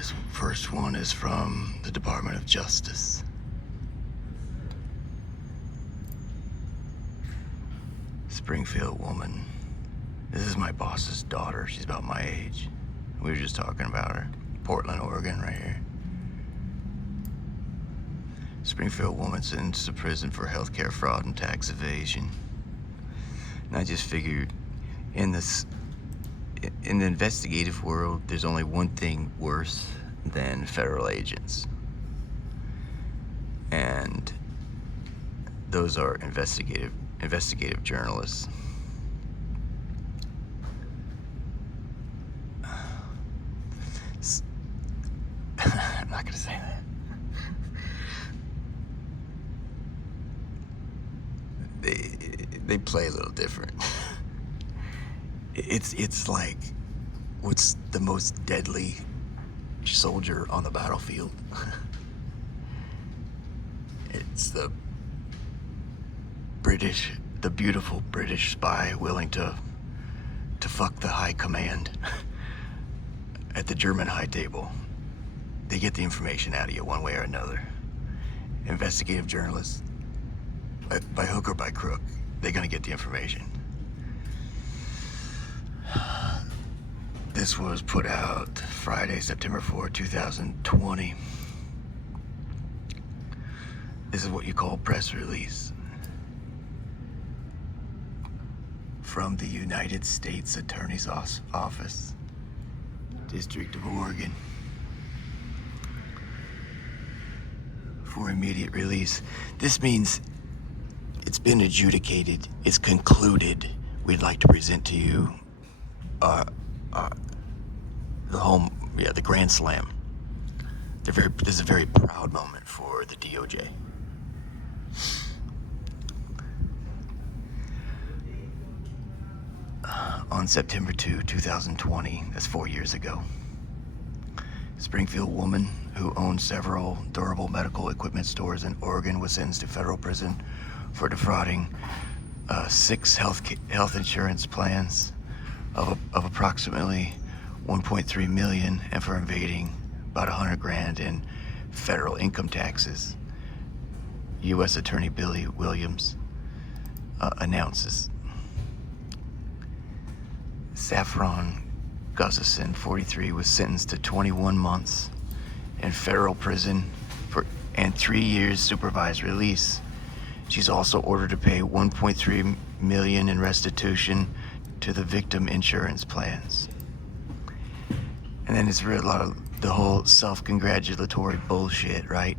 This first one is from the Department of Justice. Springfield woman. This is my boss's daughter. She's about my age. We were just talking about her. Portland, Oregon, right here. Springfield woman sentenced to prison for healthcare fraud and tax evasion. And I just figured in the investigative world, there's only one thing worse than federal agents. And those are investigative journalists. I'm not gonna say that. They play a little different. It's like, what's the most deadly soldier on the battlefield? It's the beautiful British spy willing to fuck the high command at the German high table. They get the information out of you one way or another. Investigative journalists, by hook or by crook, they're gonna get the information. This was put out Friday, September 4, 2020. This is what you call press release. From the United States Attorney's Office, District of Oregon. For immediate release. This means it's been adjudicated, it's concluded. We'd like to present to you the Grand Slam. This is a very proud moment for the DOJ. On September 2, 2020, that's 4 years ago, Springfield woman who owned several durable medical equipment stores in Oregon was sentenced to federal prison for defrauding 6 health insurance plans of approximately 1.3 million and for evading about $100,000 in federal income taxes. U.S. Attorney Billy Williams announces. Saffron Gustafson, 43, was sentenced to 21 months in federal prison and 3 years supervised release. She's also ordered to pay $1.3 million in restitution to the victim insurance plans. And then it's a lot of the whole self-congratulatory bullshit, right?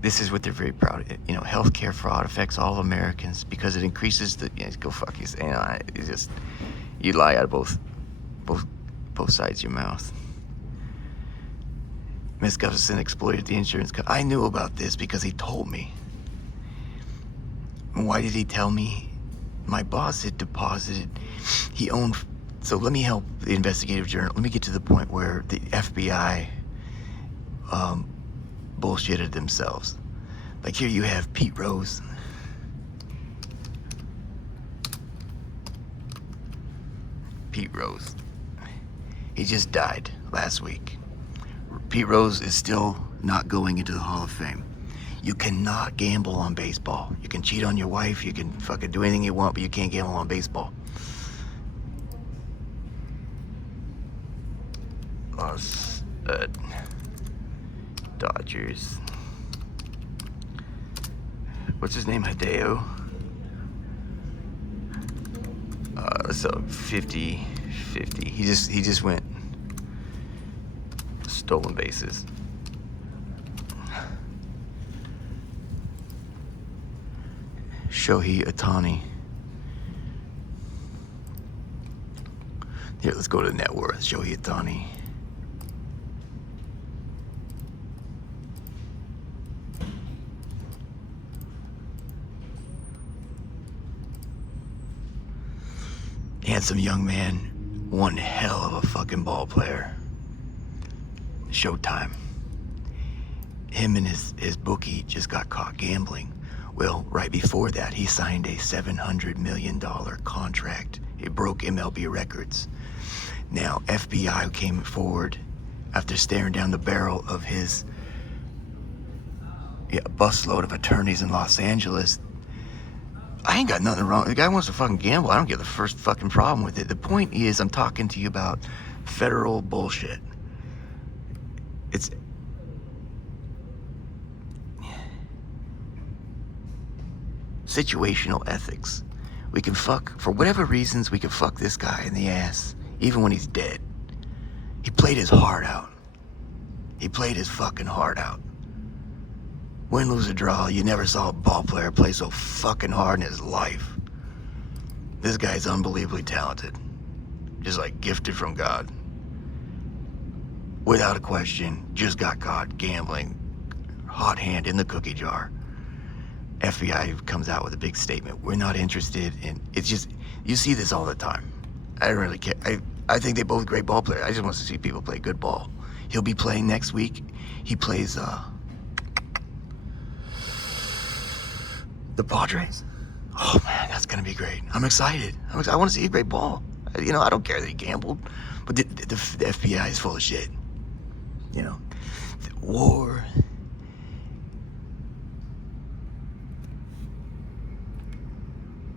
This is what they're very proud of. You know, healthcare fraud affects all Americans because it increases the. Go fuck you. It's just you lie out of both sides of your mouth. Ms. Gustafson exploited the insurance company. I knew about this because he told me. And why did he tell me? My boss had deposited. He owned. So let me help the investigative journal. Let me get to the point where the FBI bullshitted themselves. Like here you have Pete Rose. Pete Rose. He just died last week. Pete Rose is still not going into the Hall of Fame. You cannot gamble on baseball. You can cheat on your wife, you can fucking do anything you want, but you can't gamble on baseball. Los Dodgers. What's his name? Hideo? So 50-50. He just went stolen bases. Shohei Ohtani. Here, let's go to net worth. Shohei Ohtani. Handsome young man, one hell of a fucking ball player. Showtime. Him and his bookie just got caught gambling. Well, right before that, he signed a $700 million contract. It broke MLB records. Now, FBI came forward after staring down the barrel of his busload of attorneys in Los Angeles. I ain't got nothing wrong. The guy wants to fucking gamble. I don't get the first fucking problem with it. The point is, I'm talking to you about federal bullshit. It's situational ethics. We can fuck, for whatever reasons, we can fuck this guy in the ass, even when he's dead. He played his heart out. He played his fucking heart out. Win, lose, or draw, you never saw a ball player play so fucking hard in his life. This guy's unbelievably talented. Just like gifted from God. Without a question, just got caught gambling. Hot hand in the cookie jar. FBI comes out with a big statement. We're not interested in... It's just... You see this all the time. I don't really care. I think they're both great ball players. I just want to see people play good ball. He'll be playing next week. He plays, the Padres. Oh, man, that's going to be great. I'm excited. I want to see a great ball. You know, I don't care that he gambled. But the FBI is full of shit. You know, war...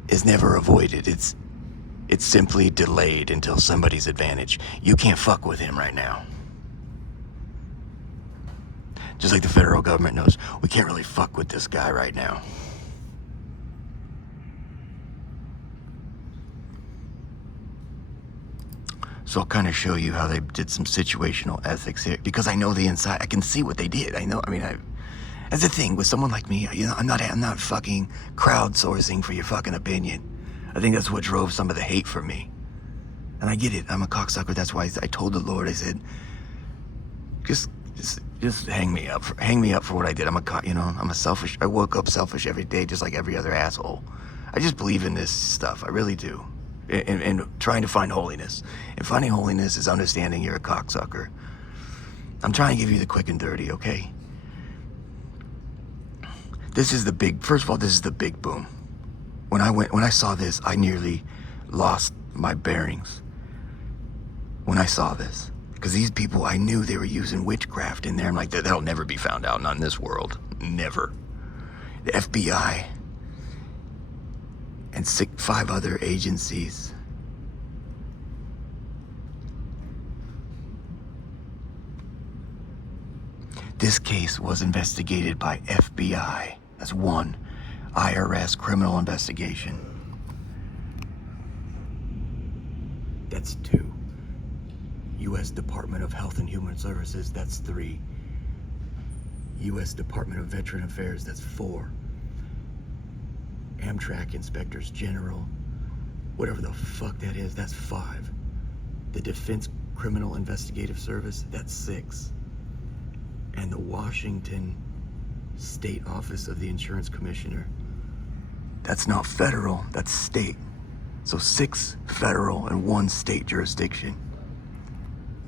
is never avoided. It's simply delayed until somebody's advantage. You can't fuck with him right now. Just like the federal government knows, we can't really fuck with this guy right now. So I'll kind of show you how they did some situational ethics here, because I know the inside. I can see what they did. That's the thing with someone like me. You know, I'm not fucking crowdsourcing for your fucking opinion. I think that's what drove some of the hate for me. And I get it. I'm a cocksucker. That's why I told the Lord. I said, just hang me up. Hang me up for what I did. I'm a selfish. I woke up selfish every day, just like every other asshole. I just believe in this stuff. I really do. And trying to find holiness. And finding holiness is understanding you're a cocksucker. I'm trying to give you the quick and dirty, okay? First of all, this is the big boom. When I saw this, I nearly lost my bearings. When I saw this. Because these people, I knew they were using witchcraft in there. I'm like, that'll never be found out, not in this world. Never. The FBI and 5 other agencies. This case was investigated by FBI. That's 1. IRS criminal investigation. That's 2. U.S. Department of Health and Human Services. That's 3. U.S. Department of Veteran Affairs. That's 4. Amtrak Inspectors General. Whatever the fuck that is. That's 5. The Defense Criminal Investigative Service. That's 6. And the Washington State Office of the Insurance Commissioner. That's not federal, that's state. So 6 federal and 1 state jurisdiction.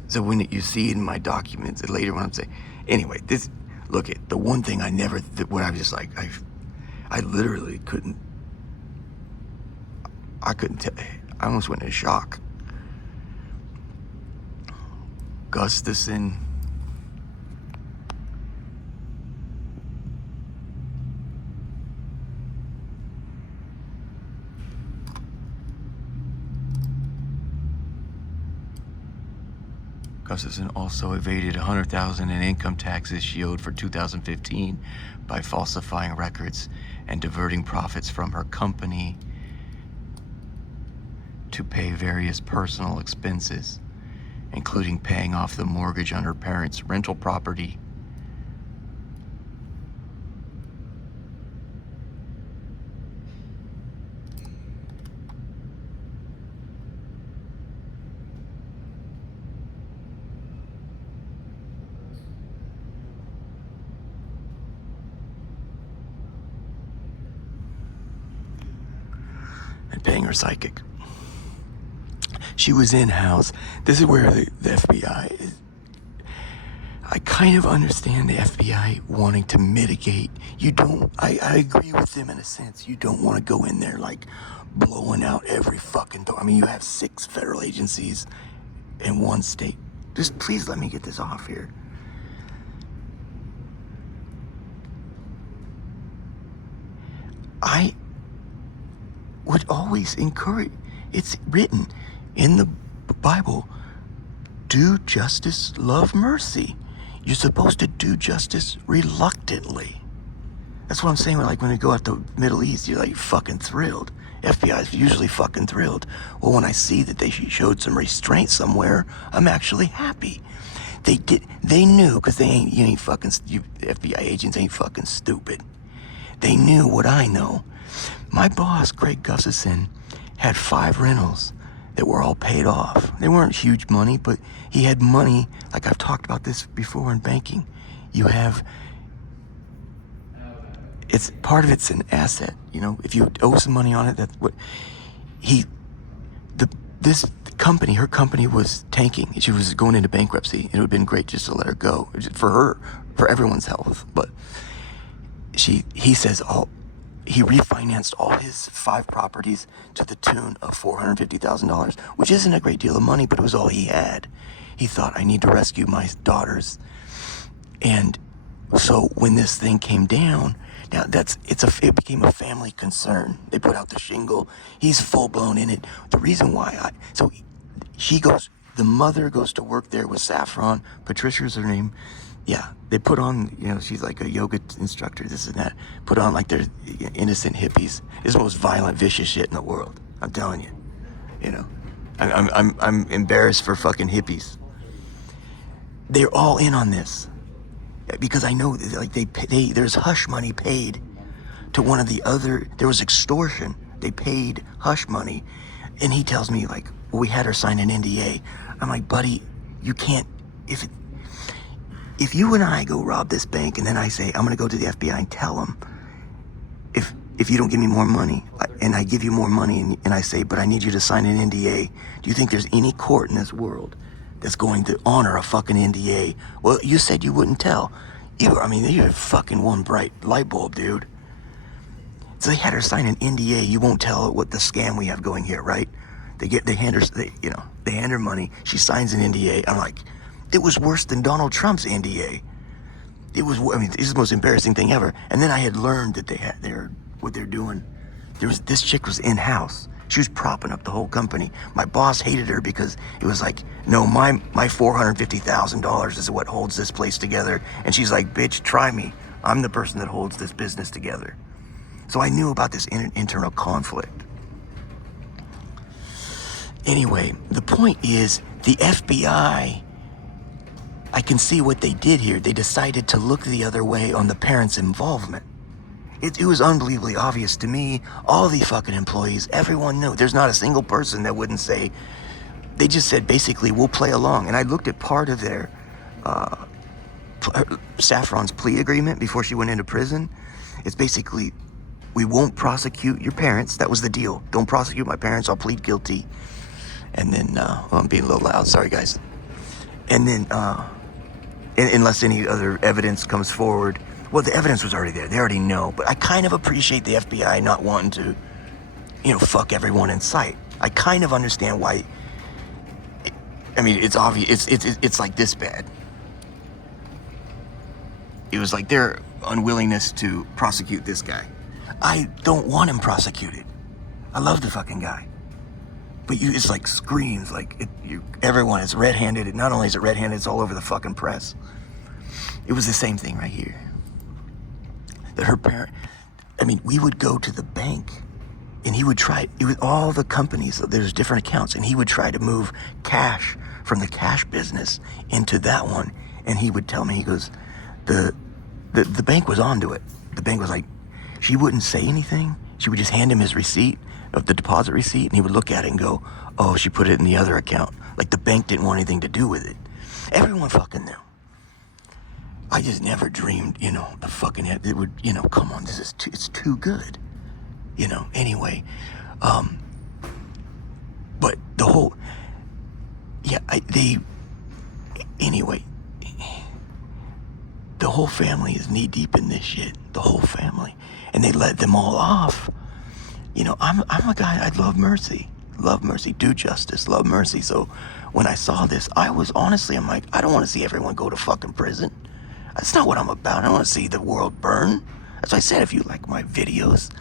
So when you see in my documents, and later when I'm saying, anyway, look at the one thing I was just like, I literally couldn't tell, I almost went into shock. Gustafson. Gustafson also evaded $100,000 in income taxes she owed for 2015 by falsifying records and diverting profits from her company to pay various personal expenses, including paying off the mortgage on her parents' rental property. And paying her psychic. She was in-house. This is where the FBI is. I kind of understand the FBI wanting to mitigate. I agree with them in a sense. You don't want to go in there like blowing out every fucking door. I mean, you have 6 federal agencies and 1 state Just please let me get this off here. I would always encourage, it's written in the Bible, do justice, love mercy. You're supposed to do justice reluctantly. That's what I'm saying. Like when we go out to Middle East, you're like fucking thrilled. FBI is usually fucking thrilled. Well, when I see that they showed some restraint somewhere, I'm actually happy. They knew, because you ain't fucking, you FBI agents ain't fucking stupid. They knew what I know. My boss, Greg Gustafson, had 5 rentals that were all paid off. They weren't huge money, but he had money. Like I've talked about this before in banking. It's part of it's an asset. You know, if you owe some money on it, that's what this company, her company was tanking. She was going into bankruptcy. It would have been great just to let her go for her, for everyone's health. But he says he refinanced all his 5 properties to the tune of $450,000, which isn't a great deal of money, but it was all he had. He thought, I need to rescue my daughters. And so when this thing came down, now it became a family concern. They put out the shingle. He's full blown in it. The reason why the mother goes to work there with Saffron. Patricia's her name. Yeah, they put on, she's like a yoga instructor, this and that. Put on like they're innocent hippies. It's the most violent, vicious shit in the world. I'm telling you. I'm embarrassed for fucking hippies. They're all in on this because I know like there's hush money paid to one of the other. There was extortion. They paid hush money, and he tells me like, well, we had her sign an NDA. I'm like, buddy, you can't If you and I go rob this bank and then I say, I'm going to go to the FBI and tell them, if you don't give me more money, and I give you more money and I say, but I need you to sign an NDA, do you think there's any court in this world that's going to honor a fucking NDA? Well, you said you wouldn't tell. You're fucking one bright light bulb, dude. So they had her sign an NDA. You won't tell what the scam we have going here, right? They hand her money. She signs an NDA. I'm like, it was worse than Donald Trump's NDA. It's the most embarrassing thing ever. And then I had learned that what they're doing. This chick was in-house. She was propping up the whole company. My boss hated her because it was like, no, my $450,000 is what holds this place together. And she's like, bitch, try me. I'm the person that holds this business together. So I knew about this internal conflict. Anyway, the point is, the FBI, I can see what they did here. They decided to look the other way on the parents' involvement. It was unbelievably obvious to me. All the fucking employees, everyone knew. There's not a single person that wouldn't say. They just said, basically, we'll play along. And I looked at part of their Saffron's plea agreement before she went into prison. It's basically, we won't prosecute your parents. That was the deal. Don't prosecute my parents. I'll plead guilty. And then, I'm being a little loud. Sorry, guys. And then, unless any other evidence comes forward. Well, the evidence was already there. They already know. But I kind of appreciate the FBI not wanting to, fuck everyone in sight. I kind of understand why. It's obvious. It's like this bad. It was like their unwillingness to prosecute this guy. I don't want him prosecuted. I love the fucking guy. But it's like screams, like everyone is red-handed. Not only is it red-handed, it's all over the fucking press. It was the same thing right here. That her parent, we would go to the bank and he would try, it was all the companies, there's different accounts, and he would try to move cash from the cash business into that one. And he would tell me, he goes, the bank was onto it. The bank was like, she wouldn't say anything. She would just hand him his receipt of the deposit receipt, and he would look at it and go, oh, she put it in the other account. Like the bank didn't want anything to do with it. Everyone fucking knew. I just never dreamed, the fucking, it would, come on, it's too good. Anyway. But the whole, anyway, the whole family is knee deep in this shit. The whole family. And they let them all off. I'm a guy, I love mercy. love mercy, do justice, love mercy. So when I saw this, I was honestly, I'm like, I don't want to see everyone go to fucking prison. That's not what I'm about. I don't want to see the world burn. That's why I said, if you like my videos,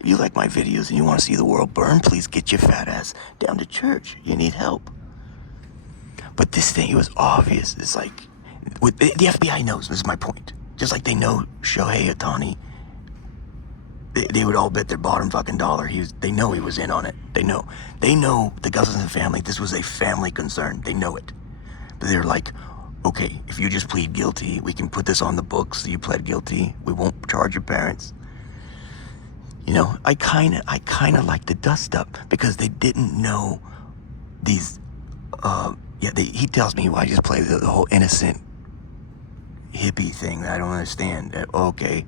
and you want to see the world burn, please get your fat ass down to church. You need help. But this thing, it was obvious. It's like, the FBI knows, this is my point. Just like they know Shohei Ohtani, they would all bet their bottom fucking dollar. They know he was in on it. They know the Gustafson family, this was a family concern. They know it. But they're like, okay, if you just plead guilty, we can put this on the books. You pled guilty. We won't charge your parents. You know, I kind of like the dust up because they didn't know these, he tells me, well, I just play the whole innocent hippie thing that I don't understand. Okay.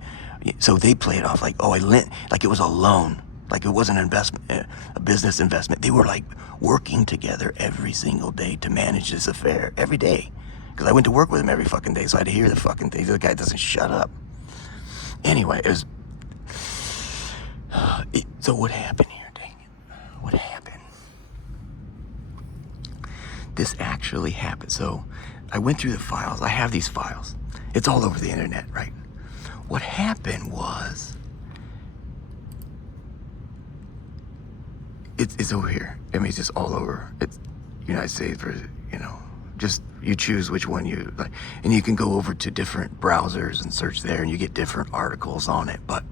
So they play it off like, oh, I lent, like it was a loan, like it wasn't an investment, a business investment. They were like working together every single day to manage this affair every day. Because I went to work with him every fucking day, so I had to hear the fucking thing. The guy doesn't shut up. Anyway, it was, so what happened here, dang it? What happened? This actually happened. So I went through the files. I have these files. It's all over the internet, right? What happened was, it's over here. I mean, it's just all over. It's United States, you know, just you choose which one you like. And you can go over to different browsers and search there and you get different articles on it. But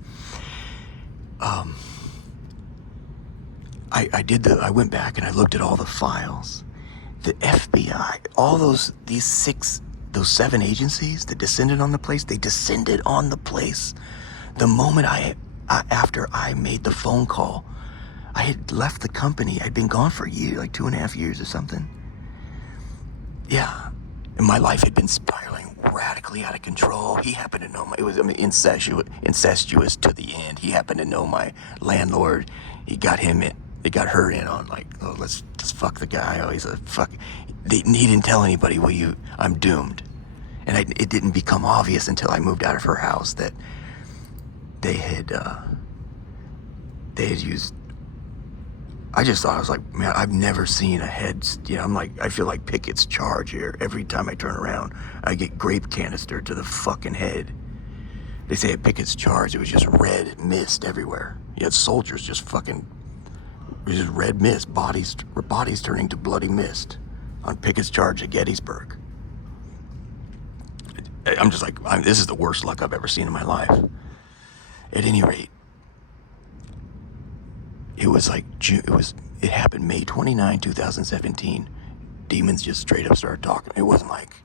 I went back and I looked at all the files. The FBI, those 7 agencies that descended on the place, they descended on the place. The moment after I made the phone call, I had left the company. I'd been gone for a year, like 2.5 years or something. Yeah, and my life had been spiraling radically out of control. He happened to know it was incestuous to the end. He happened to know my landlord. He got her in on like, oh, let's just fuck the guy. Oh, he's a fuck. He didn't tell anybody, I'm doomed. And it didn't become obvious until I moved out of her house that they had used, I just thought, I was like, man, I've never seen a head, you know, I'm like, I feel like Pickett's charge here. Every time I turn around, I get grape canister to the fucking head. They say at Pickett's charge, it was just red mist everywhere. You had soldiers just fucking, it was just red mist, bodies turning to bloody mist on Pickett's charge at Gettysburg. I'm just like, this is the worst luck I've ever seen in my life. At any rate, it was like it happened May 29, 2017. Demons just straight up started talking. It wasn't like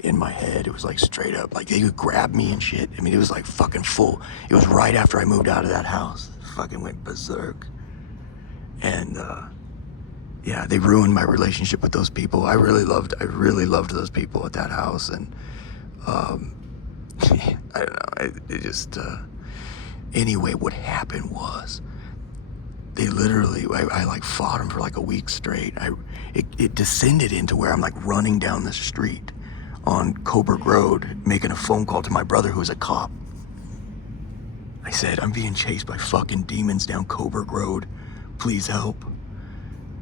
in my head. It was like straight up, like they would grab me and shit. I mean, it was like fucking full. It was right after I moved out of that house. Fucking went berserk. And yeah, they ruined my relationship with those people. I really loved those people at that house. And I don't know, it just, anyway, what happened was, they literally, I like fought them for like a week straight. It descended into where I'm like running down the street on Coburg Road, making a phone call to my brother who's a cop. I said, I'm being chased by fucking demons down Coburg Road. Please help.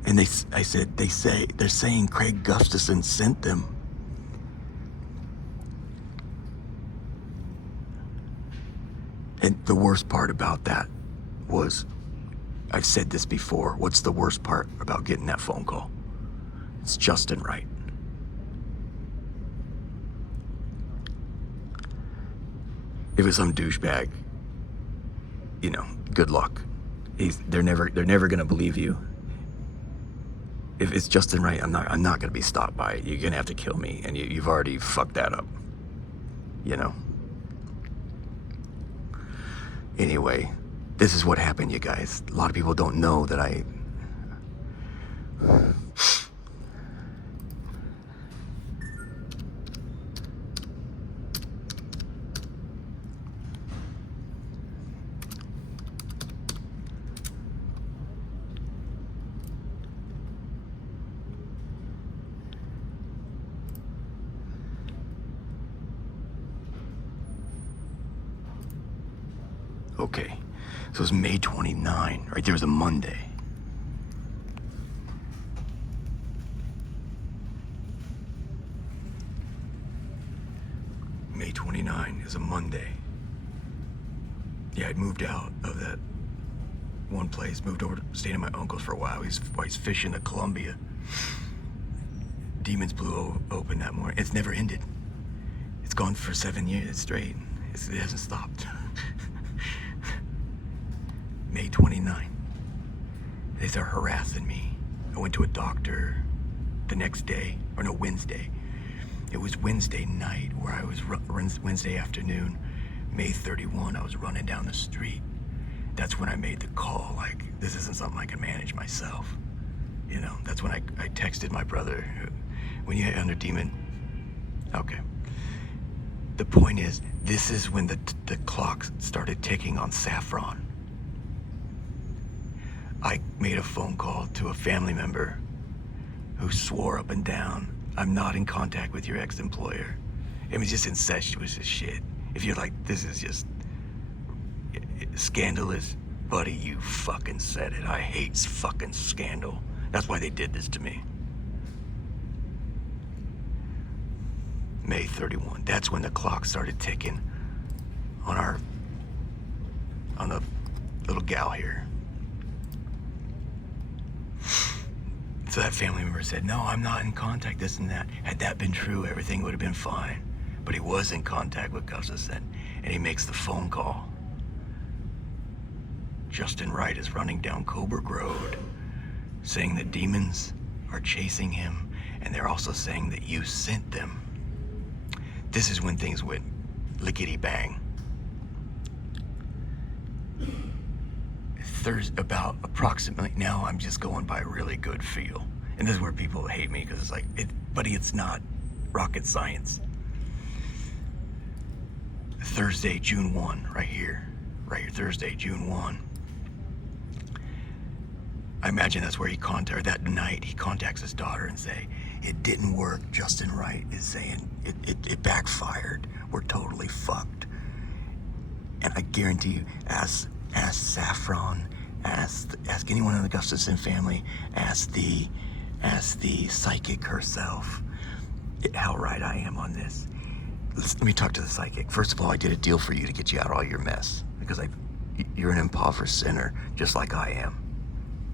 And they're saying Craig Gustafson sent them. And the worst part about that was, I've said this before, what's the worst part about getting that phone call? It's Justin Wright. If it's some douchebag, you know, good luck. They're never gonna believe you. If it's Justin Wright, I'm not gonna be stopped by it. You're gonna have to kill me, and you've already fucked that up. You know. Anyway, this is what happened, you guys. A lot of people don't know that I... Okay, so it was May 29, right? There was a Monday. May 29 is a Monday. Yeah, I'd moved out of that one place, moved over to staying at my uncle's for a while. He's fishing at Columbia. Demons blew open that morning. It's never ended. It's gone for 7 years straight. It hasn't stopped. May 29. They start harassing me. I went to a doctor the next day, or no, Wednesday. It was Wednesday night where I was, Wednesday afternoon, May 31, I was running down the street. That's when I made the call, like, this isn't something I can manage myself. You know, that's when I texted my brother, when you're under demon, okay. The point is, this is when the clock started ticking on Saffron. I made a phone call to a family member who swore up and down, I'm not in contact with your ex-employer. It was just incestuous as shit. If you're like, this is just scandalous, buddy, you fucking said it. I hate fucking scandal. That's why they did this to me. May 31, that's when the clock started ticking on the little gal here. So that family member said, no, I'm not in contact, this and that. Had that been true, everything would have been fine. But he was in contact with Gustafson, and he makes the phone call. Justin Wright is running down Coburg Road, saying that demons are chasing him, and they're also saying that you sent them. This is when things went lickety bang. About approximately, now I'm just going by really good feel. And this is where people hate me, because it's like, buddy, it's not rocket science. Thursday, June 1, right here, Thursday, June 1. I imagine that's where that night he contacts his daughter and say, it didn't work. Justin Wright is saying it backfired. We're totally fucked. And I guarantee you, ask Saffron, ask anyone in the Gustafson family, ask the psychic herself, how right I am on this. Let me talk to the psychic. First of all, I did a deal for you to get you out of all your mess, because you're an impoverished sinner, just like I am.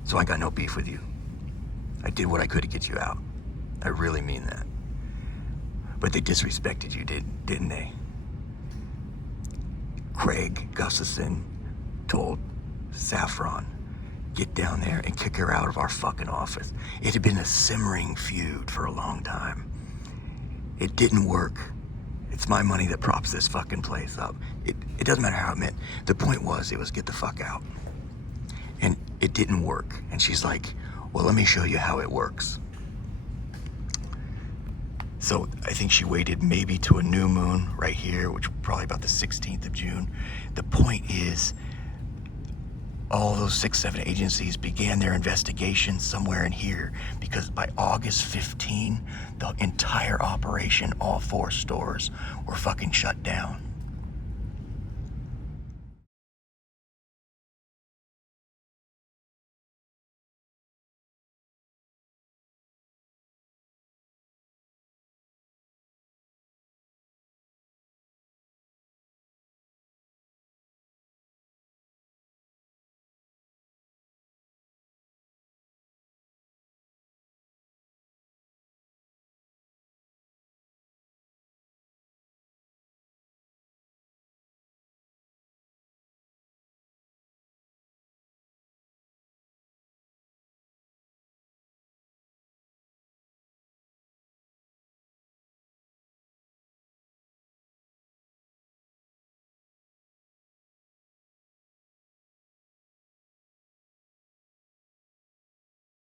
So I got no beef with you. I did what I could to get you out. I really mean that. But they disrespected you, didn't they? Craig Gustafson told Saffron, get down there and kick her out of our fucking office. It had been a simmering feud for a long time. It didn't work. It's my money that props this fucking place up. It doesn't matter how it meant. The point was, it was get the fuck out. And it didn't work. And she's like, well, let me show you how it works. So I think she waited maybe to a new moon right here, which was probably about the 16th of June. The point is, all those 6-7 agencies began their investigation somewhere in here, because by August 15, the entire operation, all 4 stores, were fucking shut down.